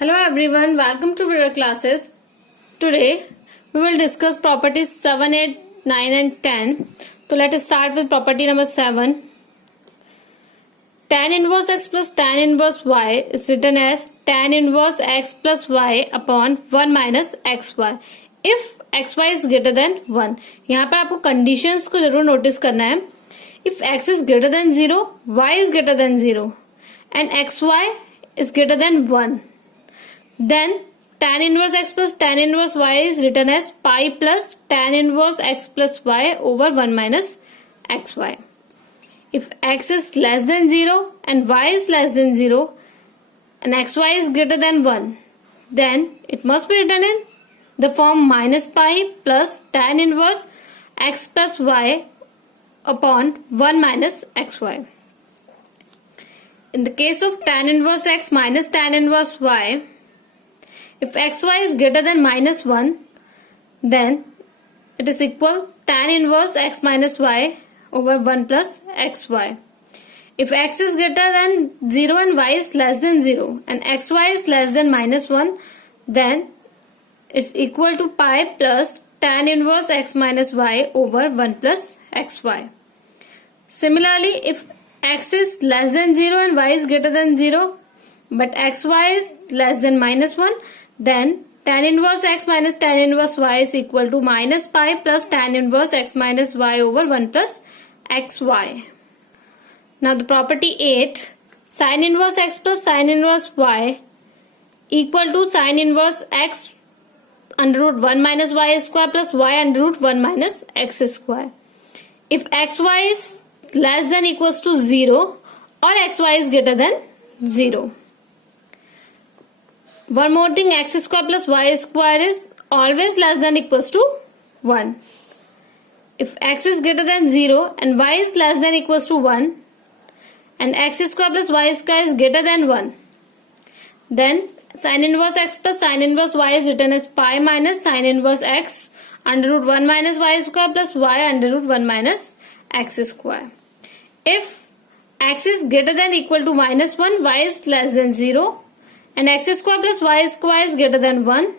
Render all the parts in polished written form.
Hello everyone, welcome to video classes. Today we will discuss properties 7, 8, 9 and 10. So let us start with property number 7. Tan inverse x plus tan inverse y is written as tan inverse x plus y upon 1 minus xy. If xy is greater than 1. यहाँ पर आपको conditions को जरूर notice करना है. If x is greater than 0, y is greater than 0 and xy is greater than 1. Then tan inverse x plus tan inverse y is written as pi plus tan inverse x plus y over 1 minus xy. If x is less than 0 and y is less than 0 and xy is greater than 1, then it must be written in the form minus pi plus tan inverse x plus y upon 1 minus xy. In the case of tan inverse x minus tan inverse y, if xy is greater than minus 1, then it is equal tan inverse x minus y over 1 plus xy. If x is greater than 0 and y is less than 0 and xy is less than minus 1, then it's equal to pi plus tan inverse x minus y over 1 plus xy. Similarly, if x is less than 0 and y is greater than 0 but xy is less than minus 1, then tan inverse x minus tan inverse y is equal to minus pi plus tan inverse x minus y over 1 plus xy. Now the property 8, sin inverse x plus sin inverse y equal to sin inverse x under root 1 minus y square plus y under root 1 minus x square. If xy is less than equals to 0 or xy is greater than 0. One more thing, x square plus y square is always less than equals to 1. If x is greater than 0 and y is less than equals to 1 and x square plus y square is greater than 1, then sin inverse x plus sin inverse y is written as pi minus sin inverse x under root 1 minus y square plus y under root 1 minus x square. If x is greater than equal to minus 1, y is less than 0 and x square plus y square is greater than 1,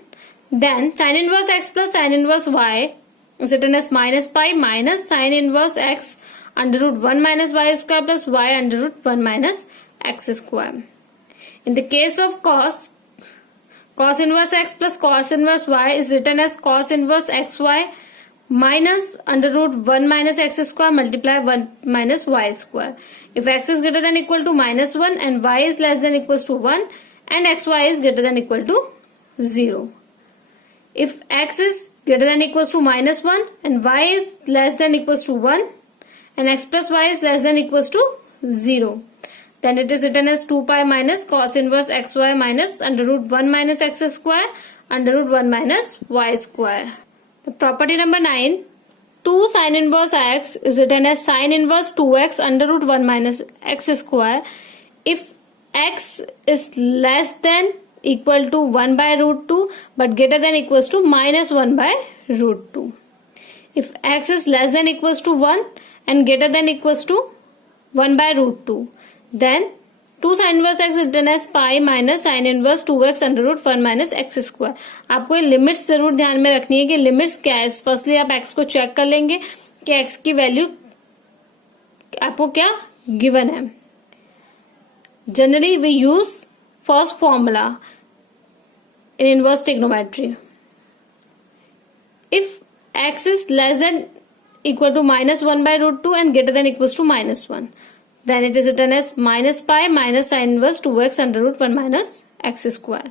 then sin inverse x plus sin inverse y is written as minus pi minus sin inverse x under root 1 minus y square plus y under root 1 minus x square. In the case of cos inverse x plus cos inverse y is written as cos inverse xy minus under root 1 minus x square multiply 1 minus y square. If x is greater than equal to minus 1 and y is less than equals to 1 and xy is greater than equal to 0. If x is greater than equals to minus 1 and y is less than equals to 1 and x plus y is less than equals to 0, then it is written as 2 pi minus cos inverse xy minus under root 1 minus x square under root 1 minus y square. The property number 9, 2 sin inverse x is written as sin inverse 2x under root 1 minus x square if x is less than equal to 1 by root 2 but greater than equals to minus 1 by root 2. If x is less than equals to 1 and greater than equals to 1 by root 2, then 2 sin inverse x is written as pi minus sin inverse 2x under root 1 minus x square. आपको ये limits जरूर ध्यान में रखनी है कि limits क्या है. फर्स्टली आप x को चेक कर लेंगे कि x की वैल्यू आपको क्या गिवन है. Generally we use first formula in inverse trigonometry. If x is less than equal to minus 1 by root 2 and greater than equals to minus 1, then it is written as minus pi minus sin inverse 2x under root 1 minus x square.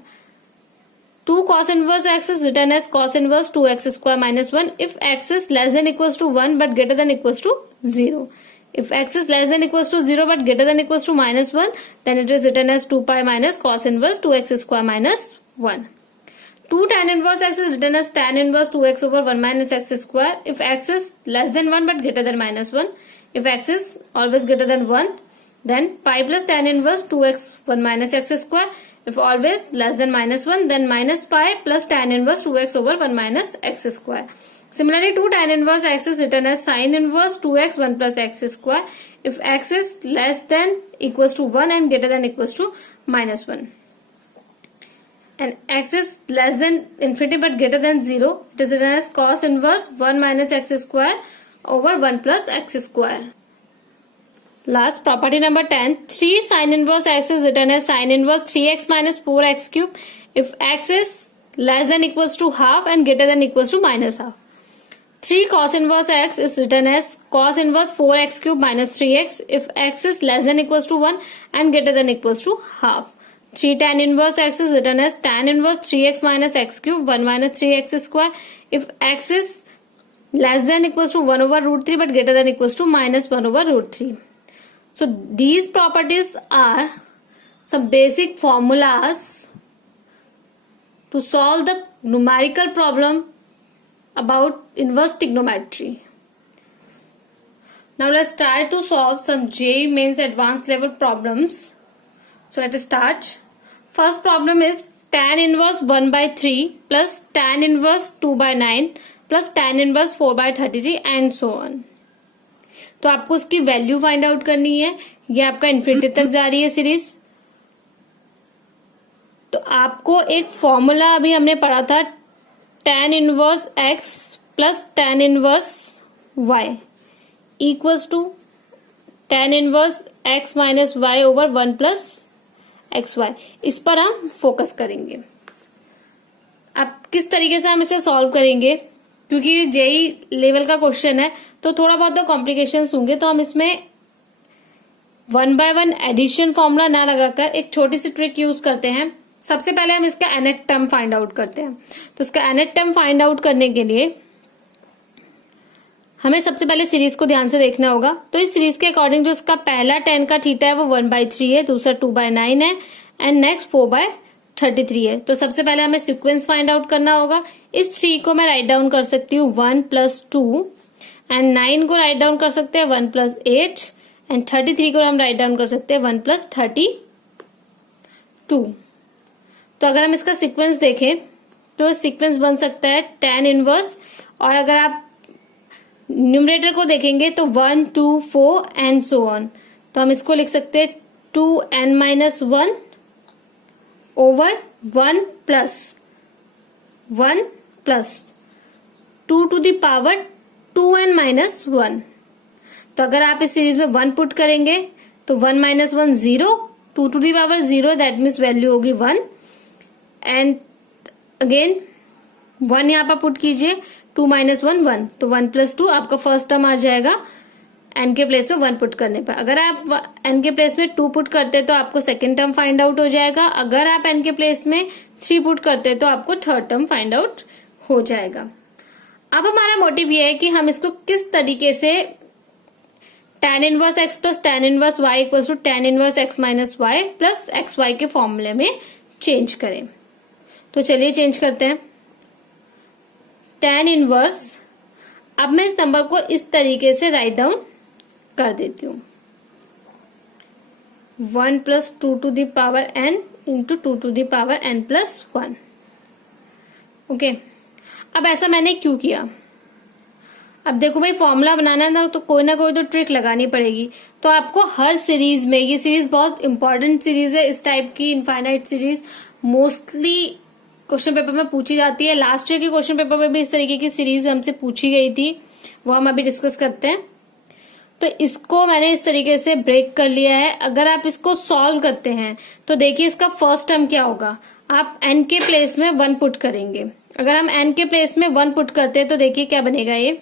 2 cos inverse x is written as cos inverse 2x square minus 1 if x is less than equals to 1 but greater than equals to 0. If x is less than equals to 0 but greater than equals to minus 1, then it is written as 2 pi minus cos inverse 2x square minus 1. 2 tan inverse x is written as tan inverse 2x over 1 minus x square if x is less than 1 but greater than minus 1. If x is always greater than 1, then pi plus tan inverse 2x 1 minus x square. If always less than minus 1, then minus pi plus tan inverse 2x over 1 minus x square. Similarly, 2 tan inverse x is written as sin inverse 2x 1 plus x square if x is less than equals to 1 and greater than equals to minus 1. and x is less than infinity but greater than 0, it is written as cos inverse 1 minus x square over 1 plus x square. Last property number 10, 3 sin inverse x is written as sin inverse 3x minus 4x cube if x is less than equals to half and greater than equals to minus half. 3 cos inverse x is written as cos inverse 4x cube minus 3x if x is less than equals to 1 and greater than equals to half. 3 tan inverse x is written as tan inverse 3x minus x cube 1 minus 3x square if x is less than equals to 1 over root 3 but greater than equals to minus 1 over root 3. So these properties are some basic formulas to solve the numerical problem about inverse trigonometry. Now let's try to solve some JEE Mains advanced level problems. So let us start. First problem is tan inverse 1 by 3 plus tan inverse 2 by 9 plus tan inverse 4 by 33 and so on. तो आपको उसकी value find out करनी है. ये आपका infinity तक जा रही है सीरीज. तो आपको एक फॉर्मूला अभी हमने पढ़ा था tan inverse x plus tan inverse y equals to tan inverse x minus y over 1 plus x y. इस पर हम फोकस करेंगे. अब किस तरीके से हम इसे सॉल्व करेंगे, क्योंकि जेई लेवल का क्वेश्चन है तो थोड़ा बहुत तो कॉम्प्लिकेशंस होंगे, तो हम इसमें 1 by 1 एडिशन फॉर्मूला ना लगाकर एक छोटी सी ट्रिक यूज करते हैं. सबसे पहले हम इसका nth टर्म फाइंड आउट करते हैं. तो इसका nth टर्म फाइंड आउट करने के लिए हमें सबसे पहले सीरीज को ध्यान से देखना होगा. तो इस सीरीज के अकॉर्डिंग जो इसका पहला tan का थीटा है वो 1/3 है, दूसरा 2/9 है एंड नेक्स्ट 4/33 है. तो सबसे पहले हमें सीक्वेंस फाइंड आउट करना होगा. इस 3 को मैं राइट डाउन कर सकती हूँ 1 + 2 एंड 9 को राइट डाउन कर सकते हैं 1 + 8 एंड 33 को हम राइट डाउन कर सकते हैं 1 + 32. तो अगर हम इसका सीक्वेंस देखें तो सीक्वेंस बन सकता है tan इनवर्स, और अगर आप न्यूमरेटर को देखेंगे तो 1, 2, 4 एंड सो ऑन. तो हम इसको लिख सकते हैं 2n-1 over 1 plus 2 to the power 2n-1. तो अगर आप इस सीरीज में 1 पुट करेंगे तो 1 - 1 0, 2 to the power 0 that means value होगी 1 एंड अगेन 1 यहाँ पर पुट कीजिए, 2 - 1 1, तो 1 + 2 आपका फर्स्ट टर्म आ जाएगा n के प्लेस में 1 पुट करने पर. अगर आप n के प्लेस में 2 पुट करते तो आपको सेकेंड टर्म फाइंड आउट हो जाएगा. अगर आप n के प्लेस में 3 पुट करते तो आपको थर्ड टर्म फाइंड आउट हो जाएगा. अब हमारा मोटिव ये है कि हम इसको किस तरीके से tan inverse x plus tan inverse y equal to tan inverse x minus y plus xy के फॉर्मूले में चेंज करें. तो चलिए चेंज करते हैं. tan इनवर्स, अब मैं इस नंबर को इस तरीके से राइट डाउन कर देती हूँ 1 + 2 to the power n into 2 to the power n + 1. Okay, अब ऐसा मैंने क्यों किया? अब देखो भाई, फॉर्मूला बनाना है तो कोई ना कोई तो ट्रिक लगानी पड़ेगी. तो आपको हर सीरीज में, ये सीरीज बहुत इंपॉर्टेंट सीरीज है इस टाइप की, infinite series mostly question paper में पूछी जाती है. लास्ट ईयर के क्वेश्चन पेपर में भी इस तरीके की सीरीज हमसे पूछी गई थी, वो हम अभी डिस्कस करते हैं. तो इसको मैंने इस तरीके से ब्रेक कर लिया है. अगर आप इसको सॉल्व करते हैं तो देखिए इसका फर्स्ट टर्म क्या होगा. आप n के प्लेस में 1 पुट करेंगे. अगर हम n के प्लेस में 1 पुट करते हैं तो देखिए क्या बनेगा. ये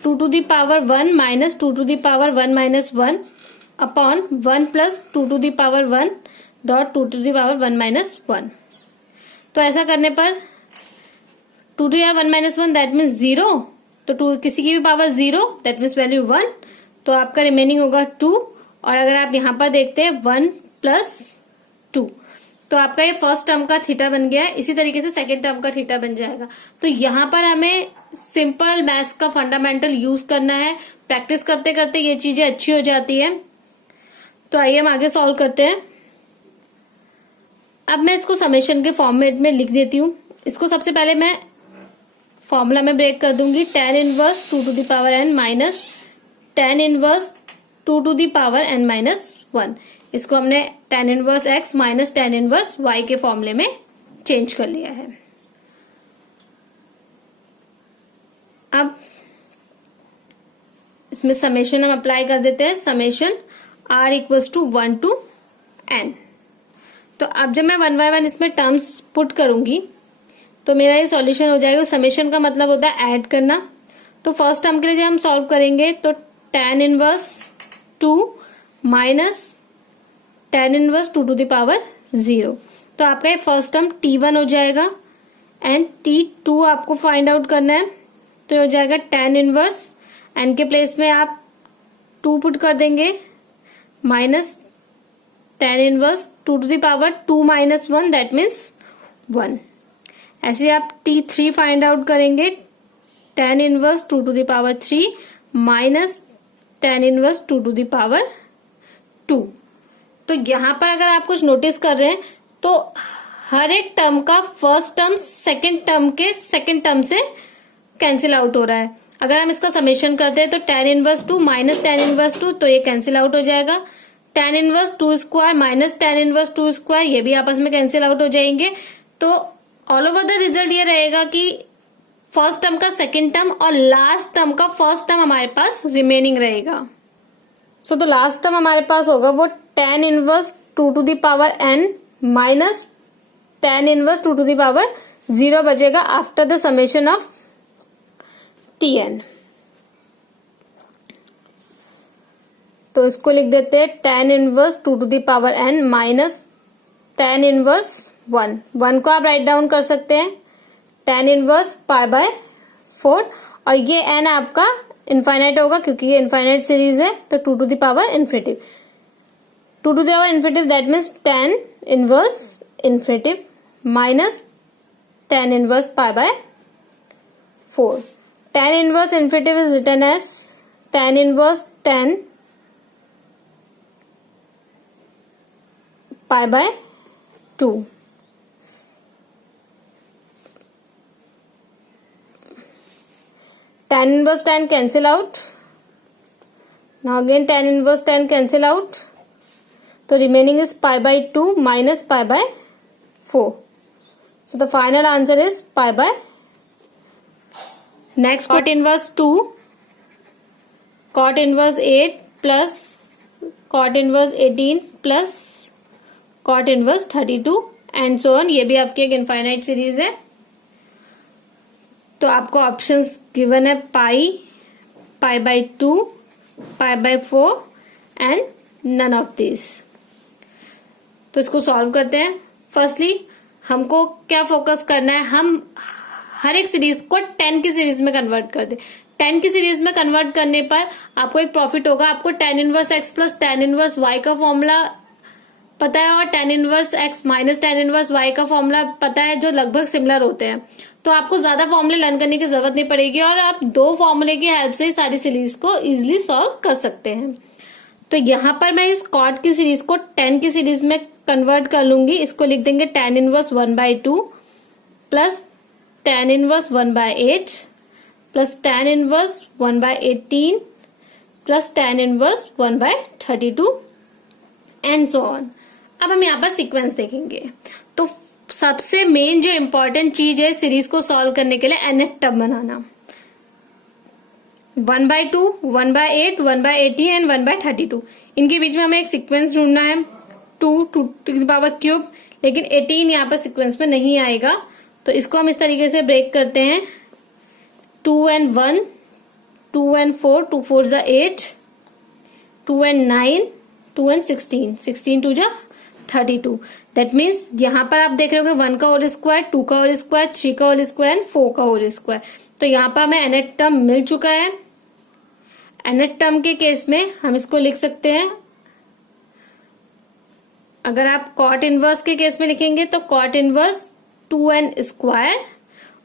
2 to the power 1 minus 2 to the power 1 minus 1 upon 1 plus 2 to the power 1 dot 2 to the power 1 minus 1. तो ऐसा करने पर 2 to the power 1 minus 1 that means 0. तो 2 किसी की भी पावर 0 दैट मीन्स वैल्यू 1. तो आपका रिमेनिंग होगा 2. और अगर आप यहां पर देखते हैं 1 + 2, तो आपका ये फर्स्ट टर्म का थीटा बन गया है. इसी तरीके से सेकेंड टर्म का थीटा बन जाएगा. तो यहां पर हमें सिंपल मैथ्स का फंडामेंटल यूज करना है. प्रैक्टिस करते करते ये चीजें अच्छी हो जाती है. तो आइए हम आगे सॉल्व करते हैं. अब मैं इसको समेशन के फॉर्मेट में लिख देती हूँ. इसको सबसे पहले मैं फॉर्मूला में ब्रेक कर दूंगी. tan inverse 2 to the power n minus tan inverse 2 to the power n minus 1. इसको हमने tan inverse x minus tan inverse y के फॉर्मूले में चेंज कर लिया है। अब इसमें समेशन हम अप्लाई कर देते हैं, summation r equals to 1 to n। तो अब जब मैं 1 by 1 इसमें टर्म्स पुट करूंगी तो मेरा ये सॉल्यूशन हो जाएगा। समेशन का मतलब होता है ऐड करना। तो फर्स्ट टर्म के लिए जब हम सॉल्व करेंगे तो tan inverse 2 minus tan inverse 2 to the power 0, तो आपका ये फर्स्ट टर्म t1 हो जाएगा एंड t2 आपको फाइंड आउट करना है। तो हो जाएगा tan इनवर्स n के प्लेस में आप 2 पुट कर देंगे minus tan inverse 2 to the power 2 minus 1 that means 1। ऐसे आप t3 फाइंड आउट करेंगे, tan inverse 2 to the power 3 minus tan inverse 2 to the power 2। तो यहां पर अगर आप कुछ नोटिस कर रहे हैं तो हर एक टर्म का फर्स्ट टर्म सेकंड टर्म के सेकंड टर्म से कैंसिल आउट हो रहा है। अगर हम इसका समेशन करते हैं तो tan inverse 2 minus tan inverse 2, तो ये कैंसिल आउट हो जाएगा। tan inverse 2 square minus tan inverse 2 square, ये भी आपस में कैंसिल आउट हो जाएंगे। तो ऑल ओवर द रिजल्ट ये रहेगा कि फर्स्ट टर्म का सेकंड टर्म और लास्ट टर्म का फर्स्ट टर्म हमारे पास रिमेनिंग रहेगा। सो तो लास्ट टर्म हमारे पास होगा वो tan inverse 2 to the power n minus tan inverse 2 to the power 0 बचेगा after the summation of tn। तो इसको लिख देते हैं tan inverse 2 to the power n minus tan inverse 1 को आप राइट डाउन कर सकते हैं tan इनवर्स पाई बाय 4, और ये n आपका इनफाइनाइट होगा क्योंकि ये इनफाइनाइट सीरीज है। तो 2 to the power infinitive, 2 to the power infinitive that means tan inverse infinitive minus tan inverse pi by 4। tan inverse infinitive is written as tan inverse 10 pi by 2। tan inverse 10 cancel out. Now again tan inverse 10 cancel out. So remaining is pi by 2 minus pi by 4. So the final answer is pi by. Next cot inverse 2, cot inverse 8 plus cot inverse 18 plus cot inverse 32 and so on. ये भी आपकी एक infinite series है। तो आपको options given है pi, pi by 2, pi by 4 and none of this. तो इसको सॉल्व करते हैं। फर्स्टली हमको क्या फोकस करना है, हम हर एक सीरीज को 10 की सीरीज में कन्वर्ट कर दे। 10 की सीरीज में कन्वर्ट करने पर आपको एक प्रॉफिट होगा। आपको tan inverse x plus tan inverse y का फॉर्मूला पता है और tan inverse x minus tan inverse y का फॉर्मूला पता है, जो लगभग सिमिलर होते हैं। तो आपको ज्यादा फॉर्मूले लर्न करने की जरूरत नहीं पड़ेगी और आप 2 फॉर्मूले की हेल्प से ही सारी सीरीज को इजिली सॉल्व कर सकते हैं। तो यहाँ पर मैं इस कॉट की सीरीज को 10 की सीरीज में कन्वर्ट कर लूंगी। इसको लिख देंगे tan inverse 1/2 plus tan inverse 1/8 plus tan inverse 1/18 plus tan inverse 1/32 and so on. अब हम यहाँ पर सीक्वेंस देखेंगे। तो सबसे मेन जो इम्पोर्टेंट चीज है सीरीज को सॉल्व करने के लिए nth टर्म बनाना। 1/2, 1/8, 1/18 एंड 1/32, इनके बीच में हमें एक सीक्वेंस ढूंढना है 2 to the power क्यूब, लेकिन 18 यहाँ पर सीक्वेंस में नहीं आएगा। तो इसको हम इस तरीके से ब्रेक करते हैं 2 and 1, 2 and 4, 2 4 8, 2 and 9, 2 and 16, 16 2 32। That means यहाँ पर आप देख रहे होंगे 1 का होल स्क्वायर, 2 का होल स्क्वायर, 3 का होल स्क्वायर एंड 4 का होल स्क्वायर। तो यहाँ पर हमें nth टर्म मिल चुका है। nth टर्म के केस में हम इसको लिख सकते हैं, अगर आप कॉट इनवर्स के केस में लिखेंगे तो कॉट इनवर्स 2n स्क्वायर,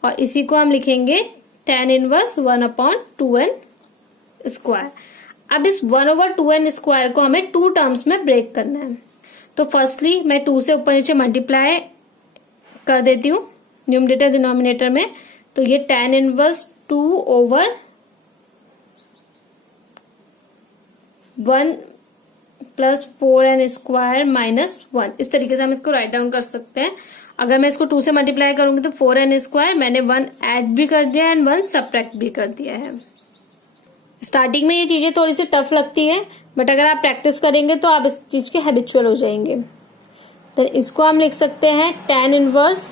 और इसी को हम लिखेंगे tan इनवर्स 1/2n स्क्वायर। अब इस 1/2n स्क्वायर को हमें 2 टर्म्स में ब्रेक करना है। तो फर्स्टली मैं 2 से ऊपर नीचे मल्टीप्लाई कर देती हूँ न्यूमरेटर डिनोमिनेटर में। तो ये tan inverse 2/1 plus 4n² minus 1। इस तरीके से हम इसको राइट डाउन कर सकते हैं। अगर मैं इसको 2 से मल्टीप्लाई करूंगी तो 4n², मैंने 1 ऐड भी कर दिया एंड 1 सब्ट्रैक्ट भी कर दिया है। स्टार्टिंग में ये चीजें थोड़ी सी टफ लगती है, बट अगर आप प्रैक्टिस करेंगे तो आप इस चीज के हैबिचुअल हो जाएंगे। तो इसको हम लिख सकते हैं tan inverse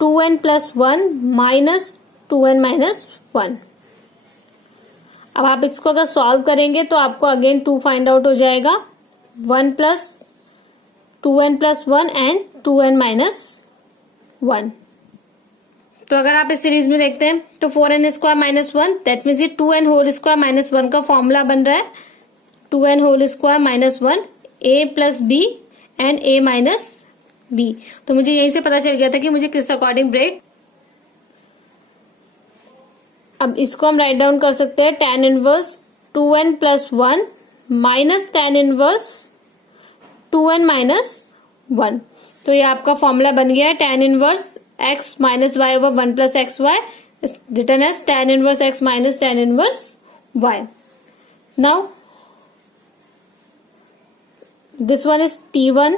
2n plus 1 minus 2n minus 1। अब आप इसको अगर सॉल्व करेंगे तो आपको अगेन 2 फाइंड आउट हो जाएगा, 1 plus 2n plus 1 and 2n minus 1। तो अगर आप इस सीरीज में देखते हैं तो 4n² माइनस 1, दैट मीन्स ये 2n होल स्क्वायर माइनस 1 का फॉर्मूला बन रहा है। 2n whole square minus 1, a plus B and a minus B. तो मुझे यहीं से पता चल गया था कि मुझे किस अकॉर्डिंग ब्रेक। अब इसको हम राइट डाउन कर सकते हैं tan inverse 2n plus 1 minus tan inverse 2n minus 1। तो ये आपका फॉर्मूला बन गया है tan inverse x minus y over 1 plus x y, return as tan inverse x minus tan inverse y। Now this one is t1.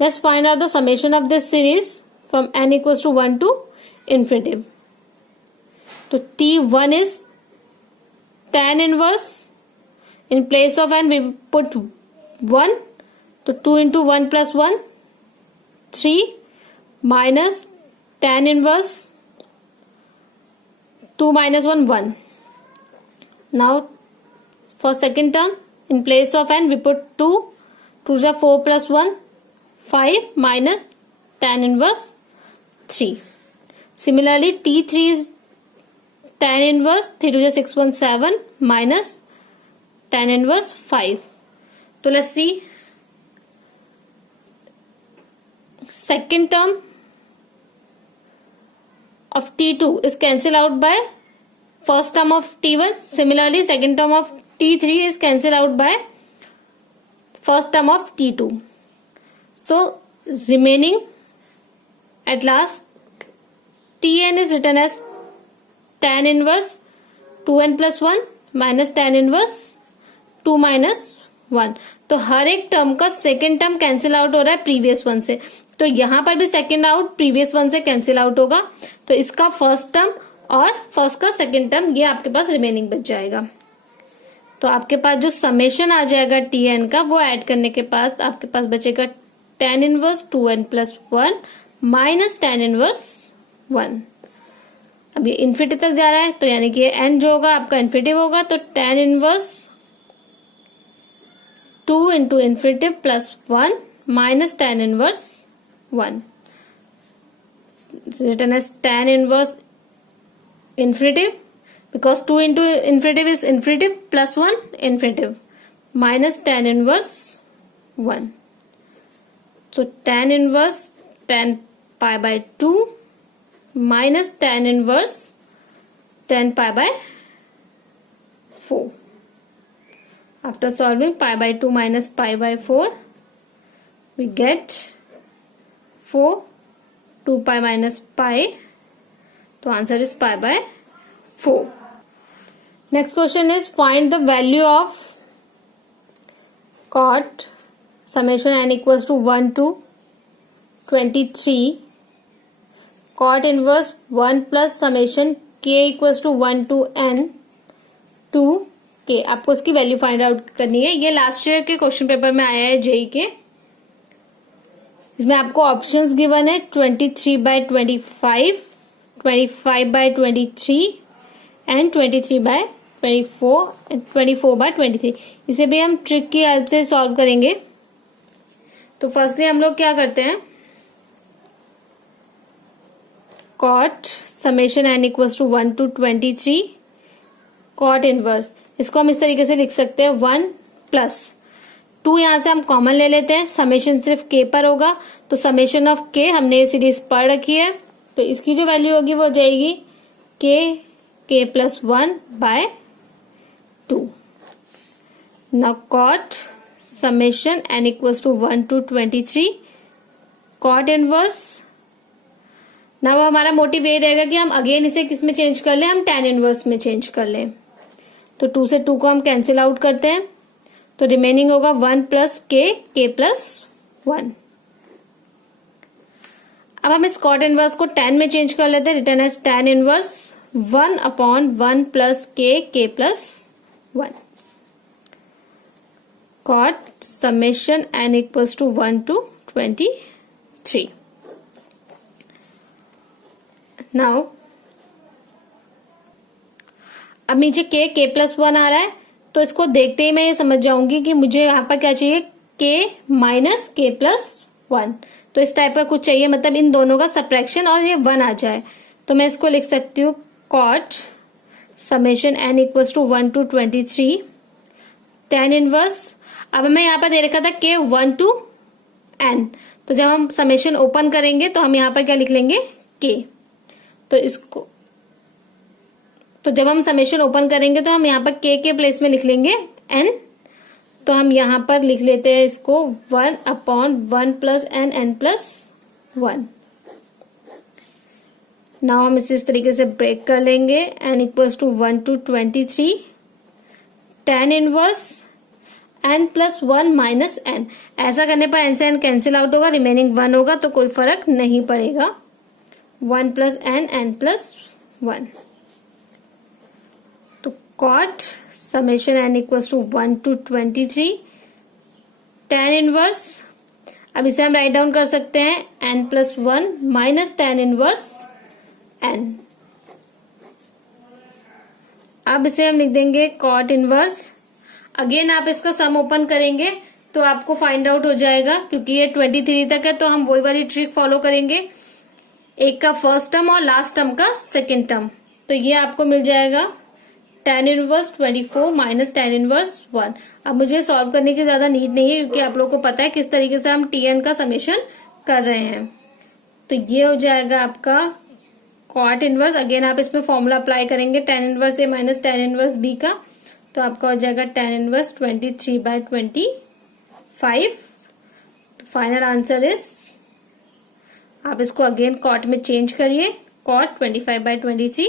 Let's find out the summation of this series from n equals to 1 to infinity. तो t1 is tan inverse, in place of n we put 1, तो 2 into 1 plus 1 3 minus tan inverse 2 minus 1 1. Now for second term, in place of n we put 2, 2 is 4 plus 1 5 minus tan inverse 3. Similarly t3 is tan inverse 3 to 6 1 7 minus tan inverse 5. So let's see. Second term of t2 is cancelled out by first term of t1. Similarly second term of t3 is cancelled out by first term of t2. So remaining at last tn is written as tan inverse 2n plus 1 minus tan inverse 2 minus 1। तो हर एक term का second term cancel out हो रहा है previous one से, तो यहां पर भी सेकेंड आउट प्रीवियस वन से कैंसिल आउट होगा। तो इसका फर्स्ट टर्म और फर्स्ट का सेकेंड टर्म ये आपके पास रिमेनिंग बच जाएगा। तो आपके पास जो समेशन आ जाएगा tn का, वो ऐड करने के बाद आपके पास बचेगा tan inverse 2n plus 1 minus tan inverse 1। अब ये इन्फिनिटी तक जा रहा है, तो यानी कि n जो होगा आपका इन्फिनिटी होगा, तो tan inverse 2 into infinity plus 1 minus tan inverse 1, written as tan inverse infinitive because 2 into infinitive is infinitive plus 1 infinitive minus tan inverse 1. So tan inverse tan pi by 2 minus tan inverse tan pi by 4. After solving pi by 2 minus pi by 4, we get 4, 2 pi minus pi, तो answer is pi by 4. Next question is find the value of cot summation n equals to 1 to 23 cot inverse 1 plus summation k equals to 1 to n to k। आपको इसकी value find out करनी है। ये last year के question paper में आया है JEE के। इसमें आपको ऑप्शंस गिवन है 23/25, 25/23 एंड 23/24 एंड 24/23। इसे भी हम ट्रिक की हेल्प से सॉल्व करेंगे। तो फर्स्टली हम लोग क्या करते हैं, cot summation n equals to 1 to 23 cot inverse, इसको हम इस तरीके से लिख सकते हैं 1 प्लस 2, यहां से हम कॉमन ले लेते हैं, समेशन सिर्फ के पर होगा, तो समेशन ऑफ के हमने ये सीरीज पढ़ रखी है, तो इसकी जो वैल्यू होगी वो हो जाएगी के plus 1 by 2। Now cot summation n equals to 1 to 23 cot inverse. Now हमारा मोटिव ये रहेगा कि हम अगेन इसे किस में चेंज कर लें, हम tan इनवर्स में चेंज कर लें। तो 2 से 2 को हम कैंसिल आउट करते हैं, तो रिमेनिंग होगा 1 प्लस के प्लस 1। अब हम इस कॉट इनवर्स को tan में चेंज कर लेते हैं। Return as tan inverse 1/1 plus के plus 1। Cot summation n equals to 1 to 23। Now अब नीचे के प्लस 1 आ रहा है, तो इसको देखते ही मैं ये समझ जाऊंगी कि मुझे यहाँ पर क्या चाहिए, के माइनस के प्लस 1। तो इस टाइप का कुछ चाहिए, मतलब इन दोनों का सब्ट्रैक्शन और ये 1 आ जाए। तो मैं इसको लिख सकती हूँ cot summation n equals to 1 to 23 tan inverse. अब हमें यहाँ पर दे रखा था के 1 to n, तो जब हम समेशन ओपन करेंगे तो हम यहाँ पर क्या लिख लेंगे, के। तो इसको, तो जब हम समेशन ओपन करेंगे तो हम यहाँ पर के प्लेस में लिख लेंगे n। तो हम यहाँ पर लिख लेते हैं इसको 1/1 प्लस n प्लस 1। नाउ हम इसे इस तरीके से ब्रेक कर लेंगे। n equals to 1 to 23 tan inverse n plus 1 minus n। ऐसा करने पर n से n कैंसिल आउट होगा, रिमेनिंग 1 होगा, तो कोई फर्क नहीं पड़ेगा। 1 प्लस n प्लस 1। तो cot summation n equals to 1 to 23 tan inverse. अब इसे हम राइट डाउन कर सकते हैं n plus 1 minus tan inverse n। अब इसे हम लिख देंगे कॉट इनवर्स। अगेन आप इसका सम ओपन करेंगे तो आपको फाइंड आउट हो जाएगा, क्योंकि ये 23 तक है तो हम वही वाली ट्रिक फॉलो करेंगे, एक का फर्स्ट टर्म और लास्ट टर्म का सेकेंड टर्म। तो ये आपको मिल जाएगा tan inverse 24 minus tan inverse 1। अब मुझे सॉल्व करने की ज्यादा नीड नहीं है, क्योंकि आप लोगों को पता है किस तरीके से हम tn का समेशन कर रहे हैं। तो ये हो जाएगा आपका कॉट इनवर्स। अगेन आप इसमें फॉर्मूला अप्लाई करेंगे tan inverse A minus tan inverse B का, तो आपका हो जाएगा tan inverse 23/25। Final answer is, आप इसको अगेन कॉट में चेंज करिए, कॉट 25/23।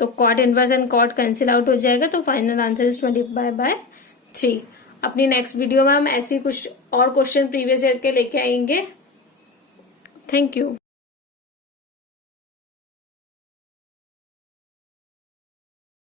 तो cot inverse and cot cancel out हो जाएगा, तो फाइनल आंसर इज 25/3। अपनी नेक्स्ट वीडियो में हम ऐसे कुछ और क्वेश्चन प्रीवियस ईयर के लेके आएंगे। Thank you.